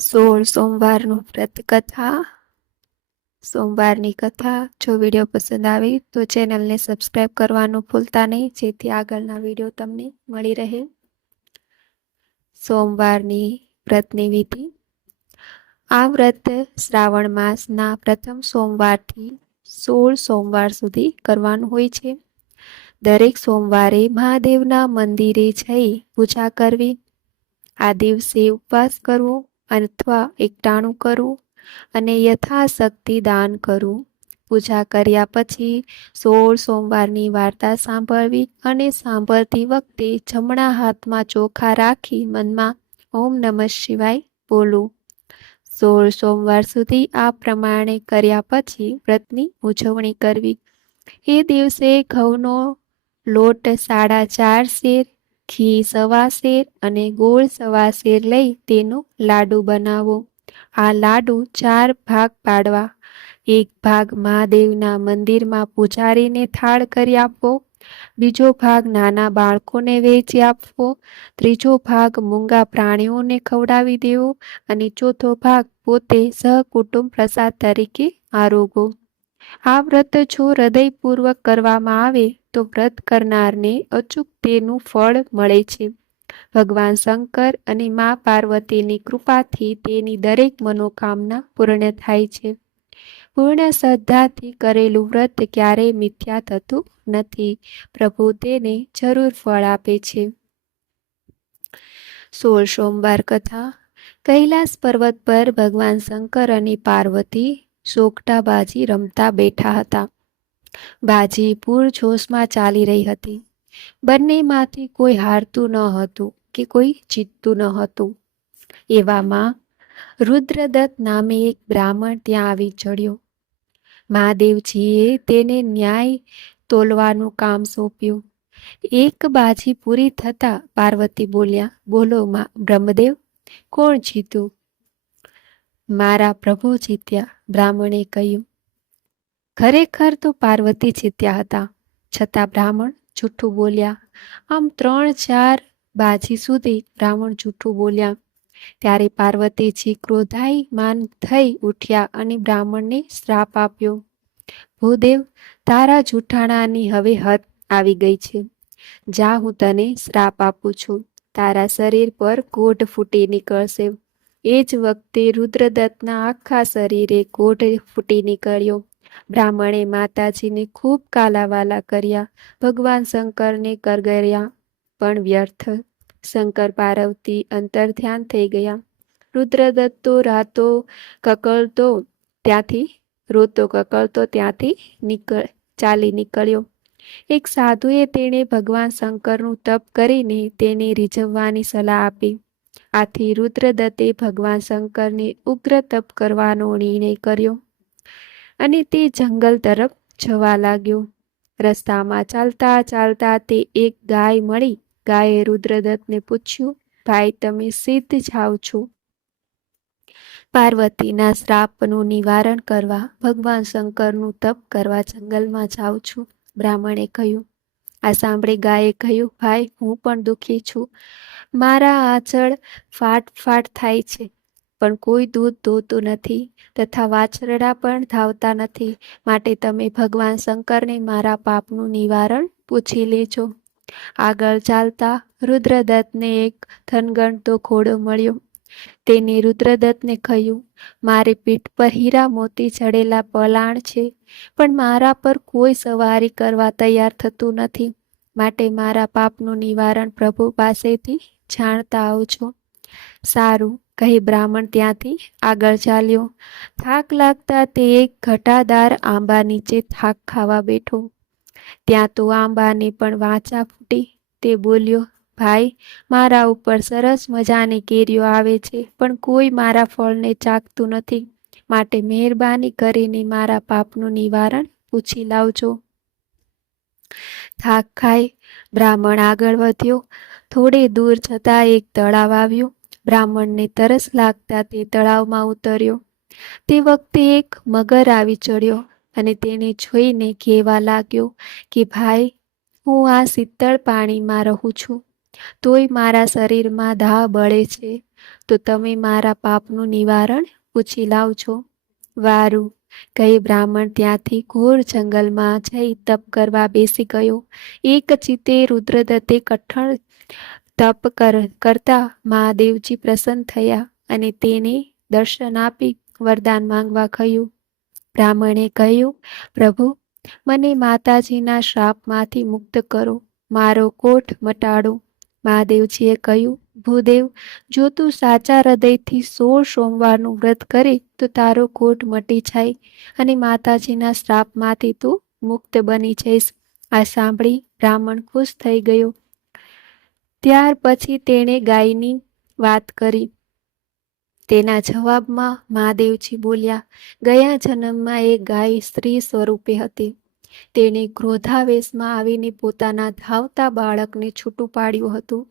16 સોમવારનું વ્રત કથા. સોમવારની કથા. જો વિડીયો પસંદ આવે તો ચેનલને સબસ્ક્રાઈબ કરવાનું ભૂલતા નહીં, જેથી આગળના વિડીયો તમને મળી રહે. સોમવારની વ્રતની વિધિ. આ વ્રત શ્રાવણ માસના પ્રથમ સોમવારથી 16 સોમવાર સુધી કરવાનું હોય છે. દરેક સોમવારે મહાદેવના મંદિરે જઈ પૂજા કરવી. આ દિવસે ઉપવાસ કરવો અથવા એકટાણું કરવું અને યથાશક્તિ દાન કરવું. પૂજા કર્યા પછી 16 સોમવારની વાર્તા સાંભળવી અને સાંભળતી વખતે જમણા હાથમાં ચોખા રાખી મનમાં ઓમ નમઃ શિવાય બોલવું. 16 સોમવાર સુધી આ પ્રમાણે કર્યા પછી વ્રતની ઉજવણી કરવી. એ દિવસે ઘઉંનો લોટ 4.5 શેર, ઘી 1.25 શેર અને ગોળ 1.25 શેર લઈ તેનો લાડુ બનાવવો. આ લાડુ 4 ભાગ પાડવા. એક ભાગ મહાદેવના મંદિરમાં પૂજારીને થાળ કરી આપવો. બીજો ભાગ નાના બાળકોને વહેંચી આપવો. ત્રીજો ભાગ મૂંગા પ્રાણીઓને ખવડાવી દેવો અને ચોથો ભાગ પોતે સહકુટુંબ પ્રસાદ તરીકે આરોગવો. આ વ્રત જો હૃદયપૂર્વક કરવામાં આવે તો વ્રત કરનારને અચૂક તેનું ફળ મળે છે. ભગવાન શંકર અને મા પાર્વતીની કૃપાથી તેની દરેક મનોકામના પૂર્ણ થાય છે. પૂર્ણ શ્રદ્ધાથી કરેલું વ્રત ક્યારેય મિથ્યા થતું નથી. પ્રભુ તેને જરૂર ફળ આપે છે. 16 સોમવાર કથા. કૈલાસ પર્વત પર ભગવાન શંકર અને પાર્વતી સોગઠાબાજી રમતા બેઠા હતા. બાજી પૂરજોશમાં ચાલી રહી હતી. બંનેમાંથી કોઈ હારતું ન હતું કે કોઈ જીતતું ન હતું. એવામાં રુદ્રદત્ત નામે એક બ્રાહ્મણ ત્યાં આવી ચડ્યો. મહાદેવજીએ તેને ન્યાય તોલવાનું કામ સોંપ્યું. એક બાજી પૂરી થતાં પાર્વતી બોલ્યા, બોલો બ્રહ્મદેવ, કોણ જીત્યું? મારા પ્રભુ જીત્યા, બ્રાહ્મણે કહ્યું. ખરેખર તો પાર્વતી જીત્યા હતા, છતાં બ્રાહ્મણ જૂઠું બોલ્યા. આમ 3-4 બાજી સુધી બ્રાહ્મણ જૂઠું બોલ્યા. ત્યારે પાર્વતીજી ક્રોધાયમાન થઈ ઉઠ્યા અને બ્રાહ્મણને શ્રાપ આપ્યો. ભૂદેવ, તારા જૂઠાણાની હવે હદ આવી ગઈ છે. જા, હું તને શ્રાપ આપું છું. તારા શરીર પર કોઢ ફૂટી નીકળશે. એ જ વખતે રુદ્રદત્તના આખા શરીરે કોઢ ફૂટી નીકળ્યો. બ્રાહ્મણે માતાજીને ખૂબ કાલાવાલા કર્યા. ભગવાન શંકરને કરગર્યા, પણ વ્યર્થ. શંકર પાર્વતી અંતર્ધ્યાન થઈ ગયા. રુદ્રદત્ત તો રોતો કકળતો ત્યાંથી ચાલી નીકળ્યો. એક સાધુએ તેણે ભગવાન શંકરનું તપ કરીને તેને રીઝવવાની સલાહ આપી. આથી રુદ્રદત્તે ભગવાન શંકરને ઉગ્ર તપ કરવાનો નિર્ણય કર્યો અને તે જંગલ તરફ જવા લાગ્યો. રસ્તામાં ચાલતા ચાલતા તે એક ગાય મળી. ગાયે રુદ્રદત્તને પૂછ્યું, ભાઈ, તમે સિદ્ધ જાઓ છો? પાર્વતીના શ્રાપનું નિવારણ કરવા ભગવાન શંકરનું તપ કરવા જંગલમાં જાઉં છું, બ્રાહ્મણે કહ્યું. આ સાંભળી ગાયે કહ્યું, ભાઈ, હું પણ દુઃખી છું. મારા આંચળ ફાટ થાય છે, પણ કોઈ દૂધ દોતું નથી તથા વાછરડા પણ ધાવતા નથી. માટે તમે ભગવાન શંકરને મારા પાપનું નિવારણ પૂછી લેજો. આગળ ચાલતા રુદ્રદત્તને એક થનગણતો ઘોડો મળ્યો. તેને રુદ્રદત્તને કહ્યું, મારી પીઠ પર હીરા મોતી ચડેલા પલાણ છે, પણ મારા પર કોઈ સવારી કરવા તૈયાર થતું નથી. માટે મારા પાપનું નિવારણ પ્રભુ પાસેથી જાણતા આવજો. સારું, કહી બ્રાહ્મણ ત્યાંથી આગળ ચાલ્યો. થાક લાગતા તે એક ઘટાદાર આંબા નીચે થાક ખાવા બેઠો. ત્યાં તો આંબાને પણ વાંચા ફૂટી. તે બોલ્યો, ભાઈ, મારા ઉપર સરસ મજાની કેરીઓ આવે છે, પણ કોઈ મારા ફળને ચાખતું નથી. માટે મહેરબાની કરીને મારા પાપનું નિવારણ પૂછી લાવજો. થાક ખાઈ બ્રાહ્મણ આગળ વધ્યો. થોડે દૂર જતાં એક તળાવ આવ્યું. બ્રાહ્મણને તરસ લાગતા તે તળાવમાં ઉતર્યો. તે વખતે એક મગર આવી ચડ્યો અને તેને જોઈને કહેવા લાગ્યો કે, ભાઈ, હું આ શીતળ પાણીમાં રહું છું, તોય મારા શરીરમાં દાહ બળે છે. તો તમે મારા પાપનું નિવારણ પૂછી લાવજો. વારું, કહી બ્રાહ્મણ ત્યાંથી ઘોર જંગલમાં જઈ તપ કરવા બેસી ગયો. એક ચિત્તે રુદ્રદત્તે કઠણ તપ કરતા મહાદેવજી પ્રસન્ન થયા અને તેને દર્શન આપી વરદાન માંગવા કહ્યું. બ્રાહ્મણે કહ્યું, પ્રભુ, મને માતાજીના શ્રાપમાંથી મુક્ત કરો, મારો કોઢ મટાડો. મહાદેવજીએ કહ્યું, ભૂદેવ, જો તું સાચા હૃદયથી 16 સોમવારનું વ્રત કરે તો તારો કોઢ મટી જાય અને માતાજીના શ્રાપમાંથી તું મુક્ત બની જઈશ. આ સાંભળી બ્રાહ્મણ ખુશ થઈ ગયો. ત્યાર પછી તેણે ગાયની વાત કરી. તેના જવાબમાં મહાદેવજી બોલ્યા, ગયા જન્મમાં એક ગાય સ્ત્રી સ્વરૂપે હતી. તેણે ક્રોધાવેશમાં આવીને પોતાના ધાવતા બાળકને છૂટું પાડ્યું હતું.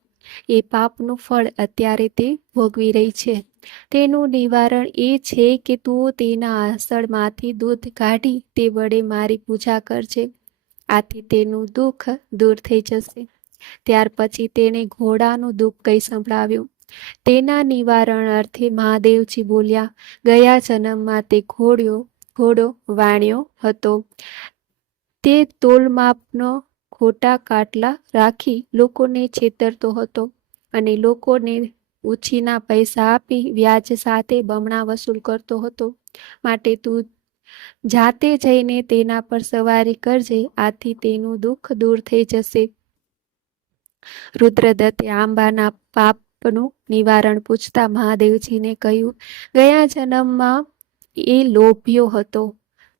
એ પાપનું ફળ અત્યારે તે ભોગવી રહી છે. તેનું નિવારણ એ છે કે તું તેના આંસળમાંથી દૂધ કાઢી તે વડે મારી પૂજા કરજે. આથી તેનું દુઃખ દૂર થઈ જશે. ત્યાર પછી તેણે ઘોડાનું દુઃખ કહી સંભળાવ્યું. તેના નિવારણ અર્થે મહાદેવજી બોલ્યા, ગયા જન્મમાં તે ઘોડો વાણ્યો હતો. તે તોલમાપનો ખોટા કાટલા રાખી લોકોને છેતરતો હતો અને લોકોને ઉછીના પૈસા આપી વ્યાજ સાથે બમણા વસૂલ કરતો હતો. માટે તું જાતે જઈને તેના પર સવારી કરજે, આથી તેનું દુઃખ દૂર થઈ જશે. રુદ્રદત્તે આંબાના પાપનું નિવારણ પૂછતા મહાદેવજીને કહ્યું, ગયા જન્મમાં એ લોભિયો હતો.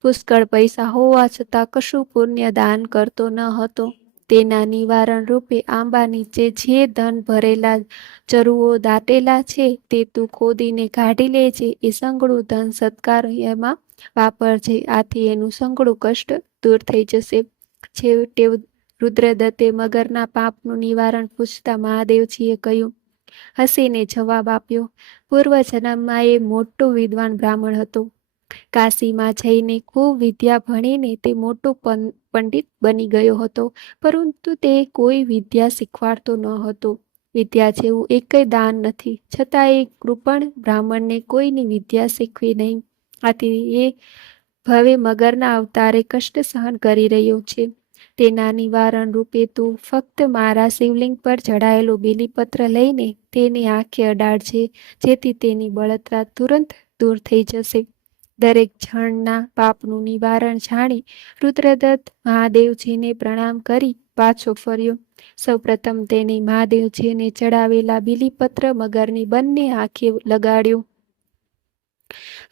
પુષ્કળ પૈસા હોવા છતાં કશું પુણ્ય દાન કરતો ન હતો. તેના નિવારણ રૂપે આંબા નીચે જે ધન ભરેલા ચરુઓ દાટેલા છે તે તું ખોદીને કાઢી લેજે. એ સંઘળું ધન સત્કાર્યમાં વાપરજે, આથી એનું સંઘળું કષ્ટ દૂર થઈ જશે. છેવટે રુદ્રદત્તે મગરના પાપનું નિવારણ પૂછતા મહાદેવજીએ કહ્યું, હસીને જવાબ આપ્યો, પૂર્વ જન્મમાં એ મોટો વિદ્વાન બ્રાહ્મણ હતો. કાશીમાં જઈને ખૂબ વિદ્યા ભણીને તે મોટો પંડિત બની ગયો હતો, પરંતુ તે કોઈ વિદ્યા શીખવાડતો ન હતો. વિદ્યા જેવું એકય દાન નથી, છતાં એ કૃપણ બ્રાહ્મણને કોઈની વિદ્યા શીખવી નહીં. આથી એ ભવે મગરના અવતારે કષ્ટ સહન કરી રહ્યો છે. તેના નિવારણ રૂપે તું ફક્ત મારા શિવલિંગ પર ચડાયેલો બીલીપત્ર લઈને તેની આંખે અડાડજે, જેથી તેની બળતરા તુરંત દૂર થઈ જશે. દરેક જણના પાપનું નિવારણ જાણી રુદ્રદત્ત મહાદેવજીને પ્રણામ કરી પાછો ફર્યો. સૌપ્રથમ તેને મહાદેવજીને ચડાવેલા બીલીપત્ર મગરની બંને આંખે લગાડ્યો.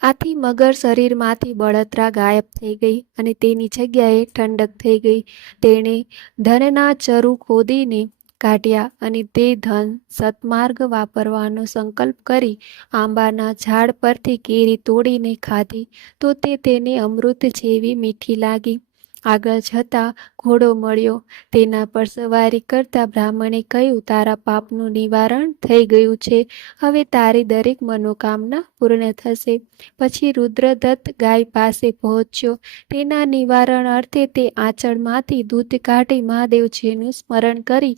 આથી મગર શરીરમાંથી બળતરા ગાયબ થઈ ગઈ અને તેની જગ્યાએ ઠંડક થઈ ગઈ. તેણે ધનના ચરુ ખોદીને કાઢ્યા અને તે ધન સત્માર્ગ વાપરવાનો સંકલ્પ કરી આંબાના ઝાડ પરથી કેરી તોડીને ખાધી તો તેને અમૃત જેવી મીઠી લાગી. આગળ જતા ઘોડો મળ્યો. તેના પર સવારી કરતા બ્રાહ્મણે કહ્યું, તારા પાપનું નિવારણ થઈ ગયું છે, હવે તારી દરેક મનોકામના પૂર્ણ થશે. પછી રુદ્રદત્ત ગાય પાસે પહોંચ્યો. તેના નિવારણ અર્થે તે આંચળમાંથી દૂધ કાઢી મહાદેવજીનું સ્મરણ કરી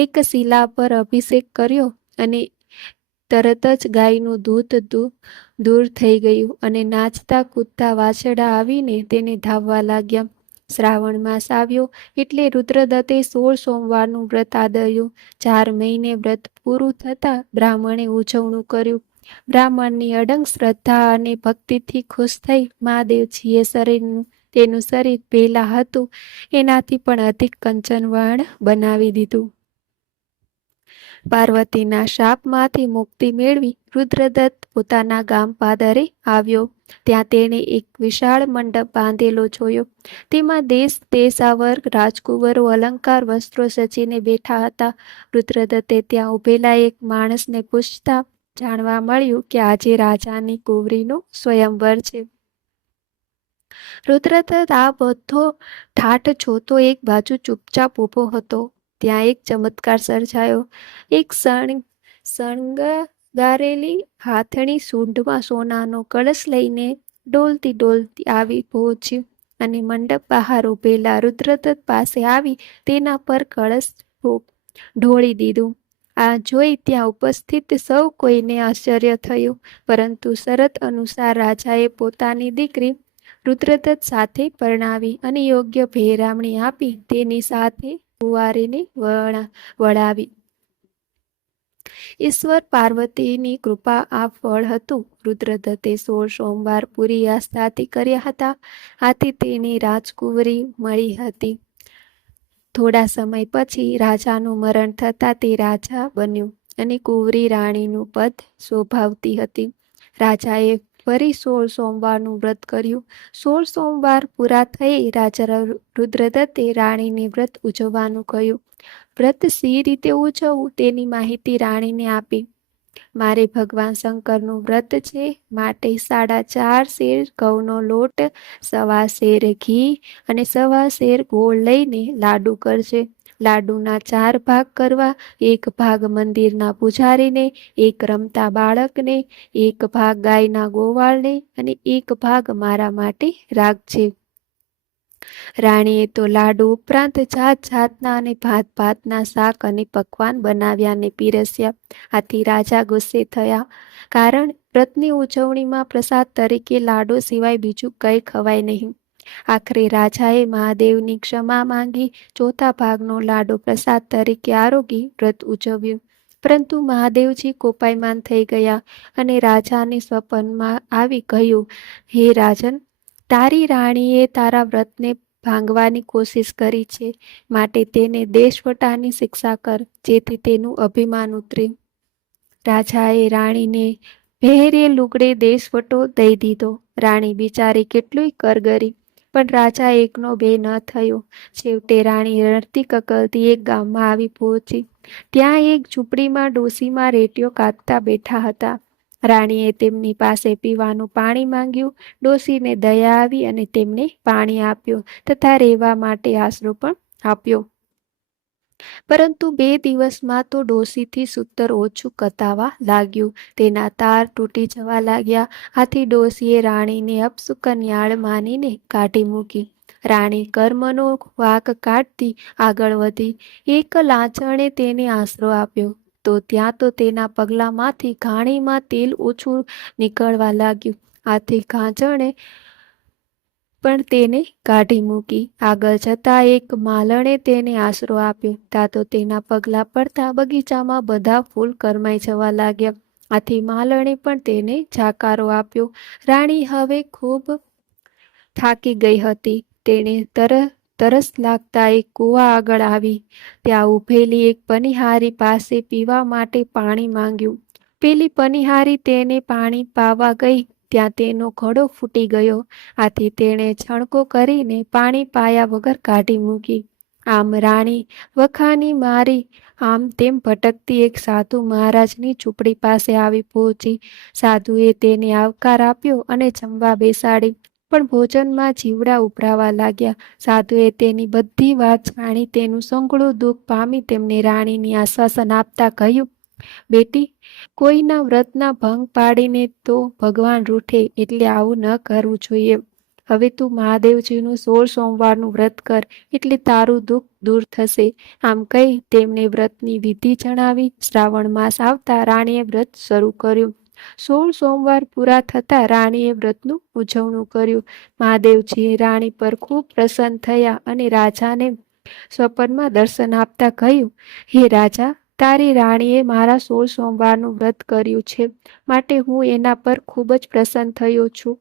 એક શિલા પર અભિષેક કર્યો અને તરત જ ગાયનું દૂધ દૂર થઈ ગયું અને નાચતા કૂદતા વાછરડા આવીને તેને ધાવવા લાગ્યા. શ્રાવણ માસ આવ્યો એટલે રુદ્રદત્તે 16 સોમવારનું વ્રત આદર્યું. 4 મહિને વ્રત પૂરું થતાં બ્રાહ્મણે ઉજવણું કર્યું. બ્રાહ્મણની અડંગ શ્રદ્ધા અને ભક્તિથી ખુશ થઈ મહાદેવજીએ તેનું શરીર પહેલા હતું એનાથી પણ અધિક કંચનવર્ણ બનાવી દીધું. પાર્વતીના શાપમાંથી મુક્તિ મેળવી રુદ્રદત્ત પોતાના ગામ પાદરે આવ્યો. ત્યાં તેણે એક વિશાળ મંડપ બાંધેલો જોયો. તેમાં દેશ દેશાવર રાજકુંવરો અલંકાર વસ્ત્રો સજીને બેઠા હતા. રુદ્રદત્તે ત્યાં ઉભેલા એક માણસને પૂછતા જાણવા મળ્યું કે આજે રાજાની કુંવરીનો સ્વયંવર છે. રુદ્રદત્ત આ બધો ઠાઠ જોતો એક બાજુ ચૂપચાપ ઊભો હતો. ત્યાં એક ચમત્કાર સર્જાયો. એક શણગારેલી હાથણી સૂંઢમાં સોનાનો કળશ લઈને ડોલતી આવી પહોંચી અને મંડપ બહાર ઊભેલા રુદ્રદત્ત પાસે આવી તેના પર કળશ ઢોળી દીધું. આ જોઈ ત્યાં ઉપસ્થિત સૌ કોઈને આશ્ચર્ય થયું, પરંતુ શરત અનુસાર રાજાએ પોતાની દીકરી રુદ્રદત્ત સાથે પરણાવી અને યોગ્ય ભેરામણી આપી તેની સાથે કુંવારીને વળાવી. ઈશ્વર પાર્વતીની કૃપા આ ફળ હતું. રુદ્રદત્તે 16 સોમવાર પૂરી આસ્થાથી કર્યા હતા, આથી તેની રાજકુંવરી મળી હતી. થોડા સમય પછી રાજાનું મરણ થતાં તે રાજા બન્યો અને કુંવરી રાણીનું પદ શોભાવતી હતી. રાજાએ ફરી 16 સોમવારનું વ્રત કર્યું. 16 સોમવાર પૂરા થઈ રાજા રુદ્રદત્તે રાણીને વ્રત ઉજવવાનું કહ્યું. વ્રત સી રીતે ઉજવવું તેની માહિતી રાણીને આપી. મારે ભગવાન શંકરનું વ્રત છે, માટે 4.5 શેર ઘઉંનો લોટ, 1.25 શેર ઘી અને 1.25 શેર ગોળ લઈને લાડુ કરજે. લાડુના 4 ભાગ કરવા, 1 ભાગ મંદિરના પૂજારીને, 1 રમતા બાળકને, 1 ભાગ ગાયના ગોવાળને અને 1 ભાગ મારા માટે રાખજે. રાણીએ તો લાડુ ઉપરાંત જાત જાતના અને ભાત ભાતના શાક અને પકવાન બનાવ્યા અને પીરસ્યા. આથી રાજા ગુસ્સે થયા, કારણ વ્રતની ઉજવણીમાં પ્રસાદ તરીકે લાડુ સિવાય બીજું કંઈ ખવાય નહીં. આખરે રાજાએ મહાદેવની ક્ષમા માંગી 4થા ભાગનો લાડુ પ્રસાદ તરીકે આરોગી વ્રત ઉજવ્યું. પરંતુ મહાદેવજી કોપાયમાન થઈ ગયા અને રાજાને સ્વપ્નમાં આવી કહ્યું, હે રાજન, તારી રાણીએ તારા વ્રતને ભાંગવાની કોશિશ કરી છે, માટે તેને દેશવટાની શિક્ષા કર, જેથી તેનું અભિમાન ઉતરે. રાજાએ રાણીને પહેરે લુગડે દેશવટો દઈ દીધો. રાણી બિચારી કેટલુંય કરગરી, પણ રાજા એકનો બે ન થયો. છેવટે રાણી રડતી કકલતી એક ગામમાં આવી પહોંચી. ત્યાં એક ઝૂંપડીમાં ડોશીમાં રેટીઓ કાઢતા બેઠા હતા. રાણીએ તેમની પાસે પીવાનું પાણી માંગ્યું. ડોશીને દયા આવી અને તેમને પાણી આપ્યું તથા રહેવા માટે આશરો પણ આપ્યો. પરંતુ 2 દિવસમાં તો ડોશીથી સૂતર ઓછું કતાવા લાગ્યું. તેના તાર તૂટી જવા લાગ્યા. આથી ડોશીએ રાણીને અપશુકનિયાળ માનીને કાઢી મૂકી. રાણી કર્મનો વાંક કાઢતી આગળ વધી. એક લાંચણે તેને આશરો આપ્યો, તો ત્યાં તો તેના પગલામાંથી ઘાણીમાં તેલ ઓછું નીકળવા લાગ્યું. આથી ઘાંચણે પણ તેને કાઢી મૂકી. આગળ જતાં એક માલણે તેને આશરો આપ્યો. ત્યાં તો તેના પગલા પડતા બગીચામાં બધા ફૂલ કરમાઈ જવા લાગ્યા. આથી માલણે પણ તેને જાકારો આપ્યો. રાણી હવે ખૂબ થાકી ગઈ હતી. તેણે તરસ લાગતા એક કૂવા આગળ આવી. ત્યાં ઊભેલી એક પનિહારી પાસે પીવા માટે પાણી માંગ્યું. પેલી પનિહારી તેને પાણી પાવા ગઈ ત્યાં તેનો ઘડો ફૂટી ગયો. આથી તેણે છણકો કરીને પાણી પાયા વગર કાઢી મૂકી. આમ રાણી વખાની મારી આમ તેમ ભટકતી એક સાધુ મહારાજની ઝૂંપડી પાસે આવી પહોંચી. સાધુએ તેને આવકાર આપ્યો અને જમવા બેસાડી, પણ ભોજનમાં જીવડા ઉભરાવા લાગ્યા. સાધુએ તેની બધી વાત જાણી તેનું સંઘળું દુઃખ પામી તેમને રાણીની આશ્વાસન આપતા કહ્યું, બેટી, કોઈના વ્રતના ભંગ પાડીને તો ભગવાન રૂઠે, એટલે આવું ન કરવું જોઈએ. હવે તું મહાદેવજીનું 16 સોમવારનું વ્રત કર, એટલે તારું દુઃખ દૂર થશે. આમ કહી તેમણે વ્રતની વિધિ જણાવી. શ્રાવણ માસ આવતા રાણીએ વ્રત શરૂ કર્યું. 16 સોમવાર પૂરા થતાં રાણીએ વ્રતનું ઉજવણું કર્યું. મહાદેવજી રાણી પર ખૂબ પ્રસન્ન થયા અને રાજાને સ્વપ્નમાં દર્શન આપતા કહ્યું, હે રાજા, તારી રાણીએ મારા 16 સોમવારનું વ્રત કર્યું છે, માટે હું એના પર ખૂબ જ પ્રસન્ન થયો છું.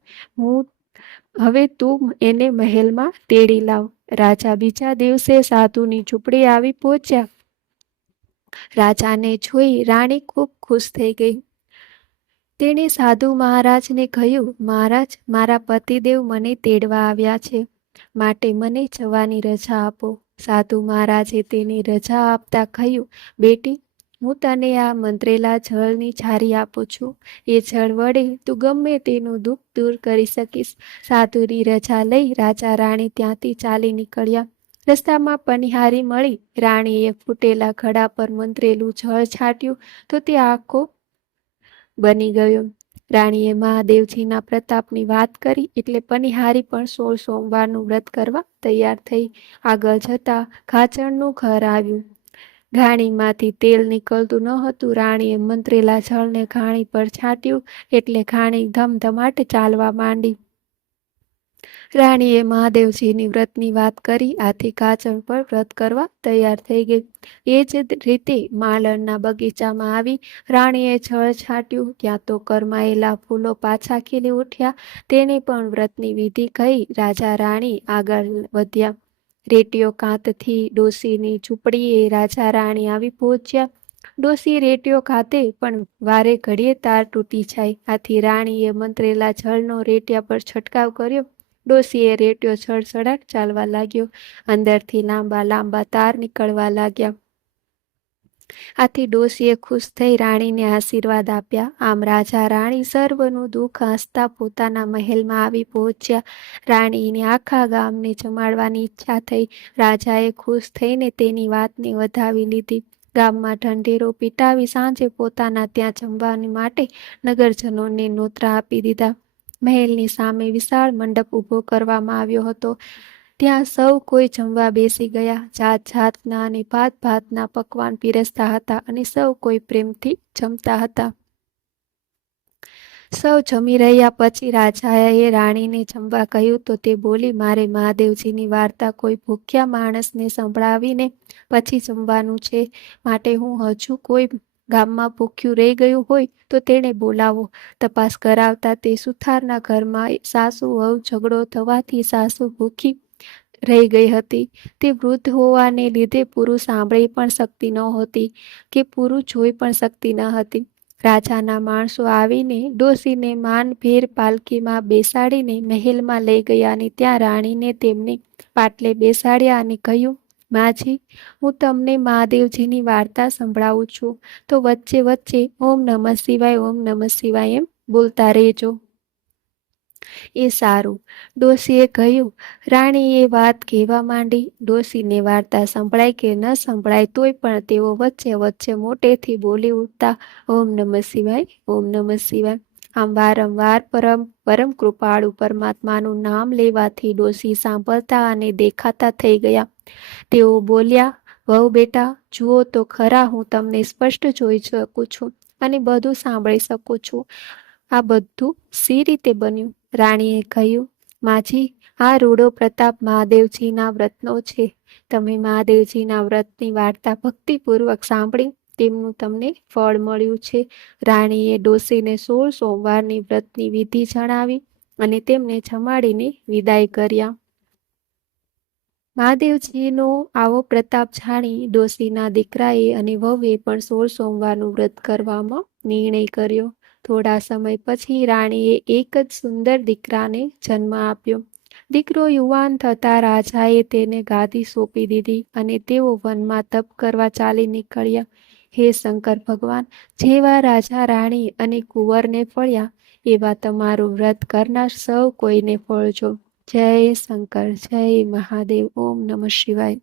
હવે તું એને મહેલમાં તેડી લાવ. રાજા બીજા દિવસે સાધુની ઝૂંપડી આવી પહોંચ્યા. રાજાને જોઈ રાણી ખૂબ ખુશ થઈ ગઈ. તેણે સાધુ મહારાજને કહ્યું, મહારાજ, મારા પતિદેવ મને તેડવા આવ્યા છે, માટે મને જવાની રજા આપો. સાધુ મહારાજે તેની રજા આપતા કહ્યું, બેટી, હું તને આ મંત્રેલા જળની છારી આપું છું. એ જળ વડે તું ગમે તેનું દુઃખ દૂર કરી શકીશ. સાધુની રજા લઈ રાજા રાણી ત્યાંથી ચાલી નીકળ્યા. રસ્તામાં પનિહારી મળી. રાણીએ ફૂટેલા ઘડા પર મંત્રેલું જળ છાંટ્યું તો તે આખો બની ગયો. રાણીએ મહાદેવજીના પ્રતાપની વાત કરી એટલે પનિહારી પણ 16 સોમવારનું વ્રત કરવા તૈયાર થઈ. આગળ જતાં ખાચરનું ઘર આવ્યું. ઘાણીમાંથી તેલ નીકળતું ન હતું. રાણીએ મંત્રેલા જળને ઘાણી પર છાંટ્યું એટલે ઘાણી ધમધમાટ ચાલવા માંડી. રાણીએ મહાદેવજીની વ્રતની વાત કરી. આથી કાચણ પણ વ્રત કરવા તૈયાર થઈ ગઈ. એ જ રીતે માલણના બગીચામાં આવી રાણીએ જળ છાંટ્યું. ત્યાં તો કરમાયેલા ફૂલો પાછા ખીલી ઉઠ્યા. તેણે પણ વ્રતની વિધિ કહી રાજા રાણી આગળ વધ્યા. રેટીયો કાંતથી ડોશીની ઝૂંપડીએ રાજા રાણી આવી પહોંચ્યા. ડોશી રેટીયો ખાતે પણ વારે ઘડીએ તાર તૂટી જાય. આથી રાણીએ મંત્રેલા જળનો રેટિયા પર છંટકાવ કર્યો. ડોશીએ રેટીયો સડસડાટ ચાલવા લાગ્યો. અંદરથી લાંબા લાંબા તાર નીકળવા લાગ્યા. આથી ડોશીએ ખુશ થઈ રાણીને આશીર્વાદ આપ્યા. આમ રાજા રાણી સર્વનું દુઃખ હસતા પોતાના મહેલમાં આવી પહોંચ્યા. રાણીને આખા ગામને જમાડવાની ઈચ્છા થઈ. રાજાએ ખુશ થઈને તેની વાતને વધાવી લીધી. ગામમાં ઢંઢેરો પીટાવી સાંજે પોતાના ત્યાં જમવાની માટે નગરજનોને નોતરા આપી દીધા. મહેલની સામે વિશાળ મંડપ ઊભો કરવામાં આવ્યો હતો. ત્યાં સૌ કોઈ જમવા બેસી ગયા. જાત જાતના અને ભાત ભાતના પકવાન પીરસતા હતા અને સૌ કોઈ પ્રેમથી જમતા હતા. સૌ જમી રહ્યા પછી રાજાએ રાણીને જમવા કહ્યું તો તે બોલી, મારે મહાદેવજીની વાર્તા કોઈ ભૂખ્યા માણસને સંભળાવીને પછી જમવાનું છે. માટે હું હજુ કોઈ ગામમાં ભૂખ્યું રહી ગયું હોય તો તેણે બોલાવો. તપાસ કરાવતા તે સુથારના ઘરમાં સાસુ વહુ ઝઘડો થવાથી સાસુ ભૂખી રહી ગઈ હતી. તે વૃદ્ધ હોવાને લીધે પૂરું સાંભળી પણ શકતી નહોતી કે પૂરું જોઈ પણ શકતી ન હતી. રાજાના માણસો આવીને ડોશીને માનભેર પાલકીમાં બેસાડીને મહેલમાં લઈ ગયા અને ત્યાં રાણીને તેમને પાટલે બેસાડ્યા અને કહ્યું, માજી, હું તમને મહાદેવજીની વાર્તા સંભળાવું છું તો વચ્ચે વચ્ચે ઓમ નમઃ શિવાય ઓમ નમઃ શિવાય એમ બોલતા રહેજો. એ સારું, ડોશીએ કહ્યું. રાણી એ વાત કહેવા માંડી. ડોશીને વાર્તા સંભળાય કે ન સંભળાય તોય પણ તેઓ વચ્ચે વચ્ચે મોટેથી બોલી ઉઠતા, ઓમ નમઃ શિવાય ઓમ નમઃ શિવાય. આમ વારંવાર પરમ કૃપાળુ પરમાત્માનું નામ લેવાથી ડોશી સાંભળતા અને દેખાતા થઈ ગયા. તેઓ બોલ્યા, વહુ બેટા, જુઓ તો ખરા, હું તમને સ્પષ્ટ જોઈ શકું છું અને બધું સાંભળી શકું છું. આ બધું સી રીતે બન્યું? રાણીએ કહ્યું, માજી, આ રૂડો પ્રતાપ મહાદેવજીના વ્રતનો છે. તમે મહાદેવજીના વ્રતની વાર્તા ભક્તિપૂર્વક સાંભળી તેમનું તમને ફળ મળ્યું છે. રાણીએ ડોશીને 16 સોમવારની વ્રતની વિધિ જણાવી અને તેમને જમાડીને વિદાય કર્યા. મહાદેવજીનો આવો પ્રતાપ જાણી ડોશીના દીકરાએ અને વહુએ પણ 16 સોમવારનું વ્રત કરવામાં નિર્ણય કર્યો. થોડા સમય પછી રાણીએ એક જ સુંદર દીકરાને જન્મ આપ્યો. દીકરો યુવાન થતાં રાજાએ તેને ગાદી સોંપી દીધી અને તેઓ વનમાં તપ કરવા ચાલી નીકળ્યા. હે શંકર ભગવાન, જેવા રાજા રાણી અને કુંવરને ફળ્યા એવા તમારું વ્રત કરનાર સૌ કોઈને ફળજો. જય શંકર, જય મહાદેવ. ઓમ નમઃ શિવાય.